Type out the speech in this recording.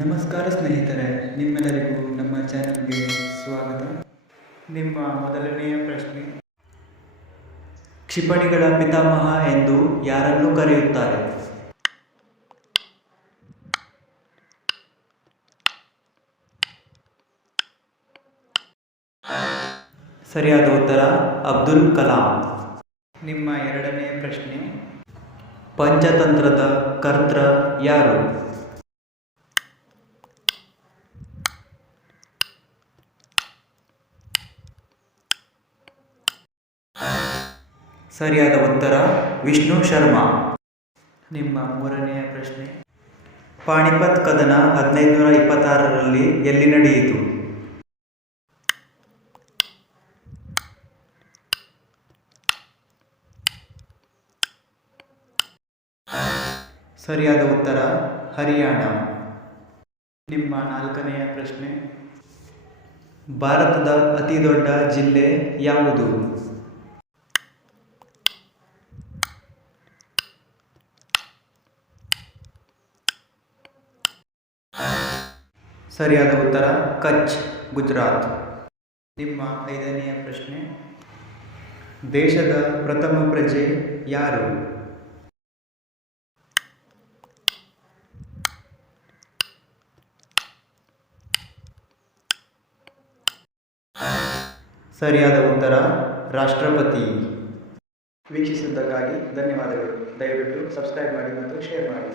ನಮಸ್ಕಾರ ಸ್ನೇಹಿತರೆ, ನಿಮ್ಮೆಲ್ಲರಿಗೂ ನಮ್ಮ ಚಾನಲ್ಗೆ ಸ್ವಾಗತ. ನಿಮ್ಮ ಮೊದಲನೆಯ ಪ್ರಶ್ನೆ, ಕ್ಷಿಪಣಿಗಳ ಪಿತಾಮಹ ಎಂದು ಯಾರನ್ನು ಕರೆಯುತ್ತಾರೆ? ಸರಿಯಾದ ಉತ್ತರ ಅಬ್ದುಲ್ ಕಲಾಂ. ನಿಮ್ಮ ಎರಡನೆಯ ಪ್ರಶ್ನೆ, ಪಂಚತಂತ್ರದ ಕರ್ತೃ ಯಾರು? ಸರಿಯಾದ ಉತ್ತರ ವಿಷ್ಣು ಶರ್ಮಾ. ನಿಮ್ಮ ಮೂರನೆಯ ಪ್ರಶ್ನೆ, ಪಾಣಿಪತ್ ಕದನ 1526ರಲ್ಲಿ ಎಲ್ಲಿ ನಡೆಯಿತು? ಸರಿಯಾದ ಉತ್ತರ ಹರಿಯಾಣ. ನಿಮ್ಮ ನಾಲ್ಕನೆಯ ಪ್ರಶ್ನೆ, ಭಾರತದ ಅತಿದೊಡ್ಡ ಜಿಲ್ಲೆ ಯಾವುದು? ಸರಿಯಾದ ಉತ್ತರ ಕಚ್, ಗುಜರಾತ್. ನಿಮ್ಮ ಐದನೆಯ ಪ್ರಶ್ನೆ, ದೇಶದ ಪ್ರಥಮ ಪ್ರಜೆ ಯಾರು? ಸರಿಯಾದ ಉತ್ತರ ರಾಷ್ಟ್ರಪತಿ. ವೀಕ್ಷಿಸಿದ್ದಕ್ಕಾಗಿ ಧನ್ಯವಾದಗಳು. ದಯವಿಟ್ಟು ಸಬ್ಸ್ಕ್ರೈಬ್ ಮಾಡಿ ಮತ್ತು ಶೇರ್ ಮಾಡಿ.